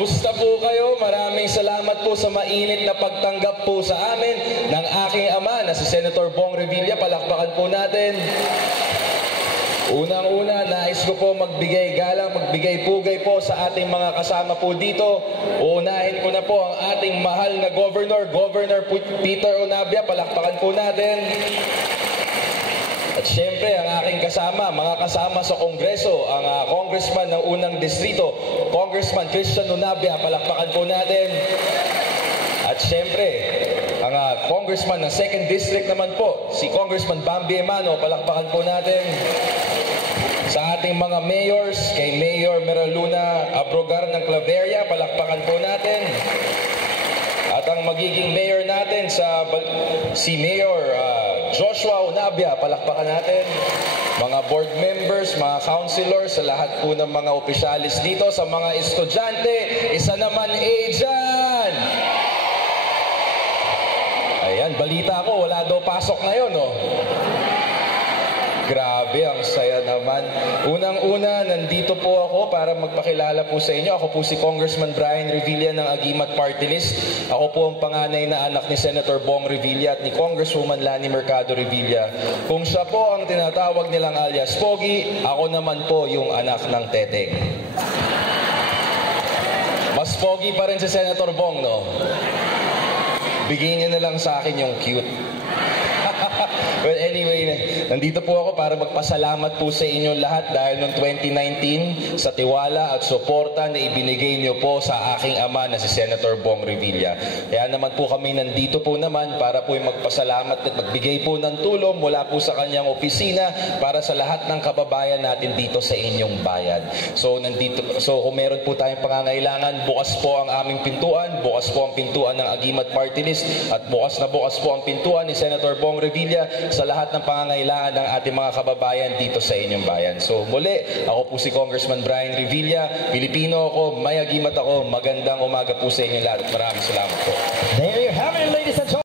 Kamusta po kayo? Maraming salamat po sa mainit na pagtanggap po sa amin ng aking ama na si Senator Bong Revilla. Palakpakan po natin. Unang-una, nais ko po magbigay galang, magbigay pugay po sa ating mga kasama po dito. Uunahin ko na po ang ating mahal na Governor Peter Onabia. Palakpakan po natin. At syempre, ang aking kasama, mga kasama sa Kongreso, ang Congressman ng unang distrito, Congressman Christian Onabia, palakpakan po natin. At syempre, ang Congressman ng 2nd District naman po, si Congressman Bambi Emano, palakpakan po natin. Sa ating mga mayors, kay Mayor Meraluna Abrogar ng Claveria, palakpakan po natin. At ang magiging mayor natin, si Mayor Joshua Onabia, palakpakan natin. Mga board members, mga councilors, sa lahat po ng mga opisyalis dito, sa mga estudyante, isa naman dyan. Ayan, balita ko, wala daw pasok ngayon, oh. Grabe, ang saya naman. Unang-una, nandito po ako para magpakilala po sa inyo. Ako po si Congressman Brian Revilla ng Agimat Party List. Ako po ang panganay na anak ni Senator Bong Revilla at ni Congresswoman Lani Mercado Revilla. Kung siya po ang tinatawag nilang alias Pogi, ako naman po yung anak ng Teteng. Mas pogi pa rin si Senator Bong, no? Bigyan niyo na lang sa akin yung cute. Well, anyway, nandito po ako para magpasalamat po sa inyo lahat dahil noong 2019 sa tiwala at suporta na ibinigay niyo po sa aking ama na si Senator Bong Revilla. Kaya naman po kami nandito po naman para po magpasalamat at magbigay po ng tulong mula po sa kanyang opisina para sa lahat ng kababayan natin dito sa inyong bayan. So kung meron po tayong pangangailangan, bukas po ang aming pintuan, bukas po ang pintuan ng Agimat Party List at bukas po ang pintuan ni Senator Bong Revilla sa lahat ng pangangailangan ng ating mga kababayan dito sa inyong bayan. So muli, ako po si Congressman Brian Revilla, Pilipino ako, may agimat ako, magandang umaga po sa inyo lahat at maraming salamat po. There you have it, ladies and gentlemen.